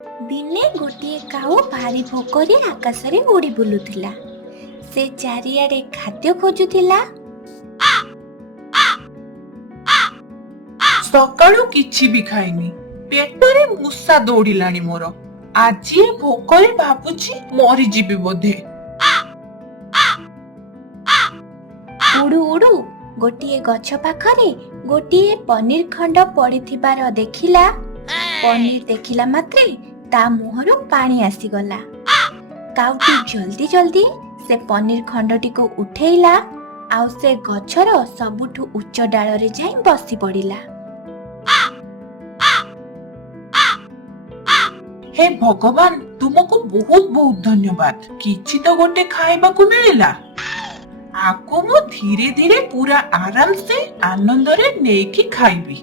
ଦିନେ ଗୋଟିଏ କାଉ ଭାରି ଭୋକରେ ଆକାଶରେ ଉଡ଼ି ବୁଲୁଥିଲା। ସେ ଚାରିଆଡ଼େ ଖାଦ୍ୟ ଖୋଜୁଥିଲା। ସକାଳୁ କିଛି ବି ଖାଇନି, ପେଟରେ ମୂଷା ଦୌଡ଼ିଲାଣି ମୋର। ଆଜି ଏ ଭୋକରେ ଭାବୁଛି ମରିଯିବି ବୋଧେ। ଉଡୁ ଉଡୁ ଗୋଟିଏ ଗଛ ପାଖରେ ଗୋଟିଏ ପନିର ଖଣ୍ଡ ପଡ଼ିଥିବାର ଦେଖିଲା। ପନିର ଦେଖିଲା ମାତ୍ରେ ତା ମୁହଁରୁ ପାଣି ଆସିଗଲା। କାଉଟି ଜଲ୍ଦି ଜଲ୍ଦି ସେ ପନିର ଖଣ୍ଡଟିକୁ ଉଠେଇଲା ଆଉ ସେ ଗଛର ସବୁଠୁ ଉଚ୍ଚ ଡାଳରେ ଯାଇ ବସି ପଡ଼ିଲା। ହେ ଭଗବାନ, ତୁମକୁ ବହୁତ ବହୁତ ଧନ୍ୟବାଦ। କିଛି ତ ଗୋଟେ ଖାଇବାକୁ ମିଳିଲା। ଆକୁ ମୁଁ ଧୀରେ ଧୀରେ ପୁରା ଆରାମସେ ଆନନ୍ଦରେ ନେଇକି ଖାଇବି।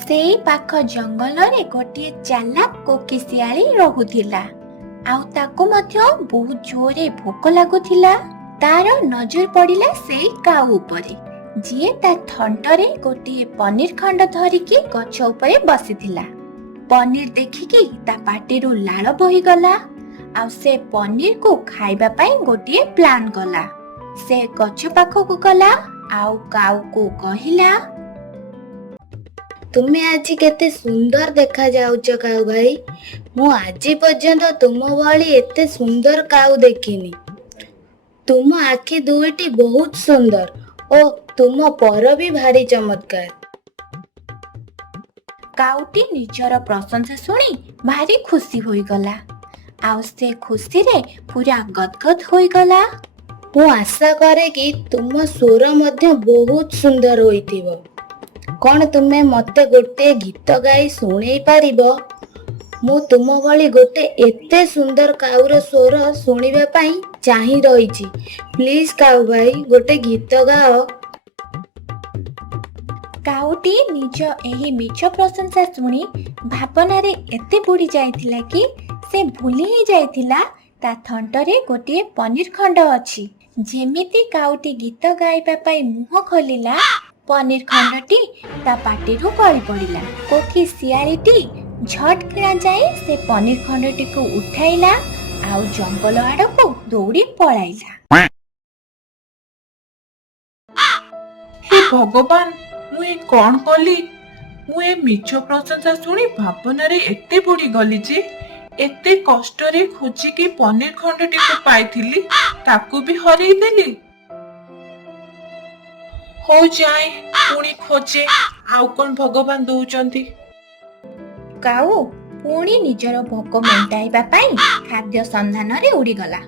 ସେଇ ପାଖ ଜଙ୍ଗଲରେ ଗୋଟିଏ ଚାଲାକ କୋକିଶିଆଳି ରହୁଥିଲା। ଆଉ ତାକୁ ମଧ୍ୟ ବହୁତ ଜୋରେ ଭୋକ ଲାଗୁଥିଲା। ତାର ନଜର ପଡ଼ିଲା ସେଇ କାଉ ଉପରେ, ଯିଏ ତା ଥଣ୍ଟରେ ଗୋଟିଏ ପନିର ଖଣ୍ଡ ଧରିକି ଗଛ ଉପରେ ବସିଥିଲା। ପନିର ଦେଖିକି ତା ପାଟିରୁ ଲାଳ ବୋହିଗଲା ଆଉ ସେ ପନିରକୁ ଖାଇବା ପାଇଁ ଗୋଟିଏ ପ୍ଲାନ କଲା। ସେ ଗଛ ପାଖକୁ ଗଲା ଆଉ କାଉକୁ କହିଲା, ତୁମେ ଆଜି କେତେ ସୁନ୍ଦର ଦେଖାଯାଉଛ କାଉ ଭାଇ। ମୁଁ ଆଜି ପର୍ଯ୍ୟନ୍ତ ତୁମ ଭଳି ଏତେ ସୁନ୍ଦର କାଉ ଦେଖିନି। ତୁମ ଆଖି ଦୁଇଟି ବହୁତ ସୁନ୍ଦର ଓ ତୁମ ପର ବି ଭାରି ଚମତ୍କାର। କାଉଟି ନିଜର ପ୍ରଶଂସା ଶୁଣି ଭାରି ଖୁସି ହୋଇଗଲା ଆଉ ସେ ଖୁସିରେ ପୁରା ଗଦଗଦ ହୋଇଗଲା। ମୁଁ ଆଶା କରେ କି ତୁମ ସ୍ୱର ମଧ୍ୟ ବହୁତ ସୁନ୍ଦର ହୋଇଥିବ। କ'ଣ ତୁମେ ମୋତେ ଗୋଟେ ଗୀତ ଗାଇ ଶୁଣେଇ ପାରିବ? ମୁଁ ତୁମ ଭଳି ଗୋଟେ ଏତେ ସୁନ୍ଦର କାଉର ସ୍ୱର ଶୁଣିବା ପାଇଁ ଚାହିଁ ରହିଛି। ପ୍ଲିଜ୍ କାଉ ଭାଇ, ଗୋଟେ ଗୀତ ଗାଅ। କାଉଟି ନିଜ ଏହି ମିଛ ପ୍ରଶଂସା ଶୁଣି ଭାବନାରେ ଏତେ ବୁଡ଼ି ଯାଇଥିଲା କି ସେ ଭୁଲି ହିଁ ଯାଇଥିଲା ତା ଥଣ୍ଟରେ ଗୋଟିଏ ପନିର ଖଣ୍ଡ ଅଛି। ଯେମିତି କାଉଟି ଗୀତ ଗାଇବା ପାଇଁ ମୁହଁ ଖୋଲିଲା, ପନିର ଖଣ୍ଡଟି ତା ପାଟିରୁ ଗଳି ପଡ଼ିଲା। କୋକି ଶିଆଳିଟି ଝଟ୍ କିଣା ଯାଇ ସେ ପନିର ଖଣ୍ଡଟିକୁ ଉଠାଇଲା ଆଉ ଜଙ୍ଗଲ ଆଡ଼କୁ ଦୌଡ଼ି ପଳାଇଲା। ହେ ଭଗବାନ, ମୁଁ ଏ କ'ଣ କଲି? ମୁଁ ଏ ମିଛ ପ୍ରଶଂସା ଶୁଣି ଭାବନାରେ ଏତେ ବୁଡ଼ିଗଲି ଯେ ଏତେ କଷ୍ଟରେ ଖୋଜିକି ପନିର ଖଣ୍ଡଟିକୁ ପାଇଥିଲି, ତାକୁ ବି ହରେଇ ଦେଲି। ହଉ ଯାଏ, ପୁଣି ଖୋଜେ ଆଉ କ'ଣ ଭଗବାନ ଦଉଛନ୍ତି। କାଉ ପୁଣି ନିଜର ଭୋକ ମେଣ୍ଟାଇବା ପାଇଁ ଖାଦ୍ୟ ସନ୍ଧାନରେ ଉଡ଼ିଗଲା।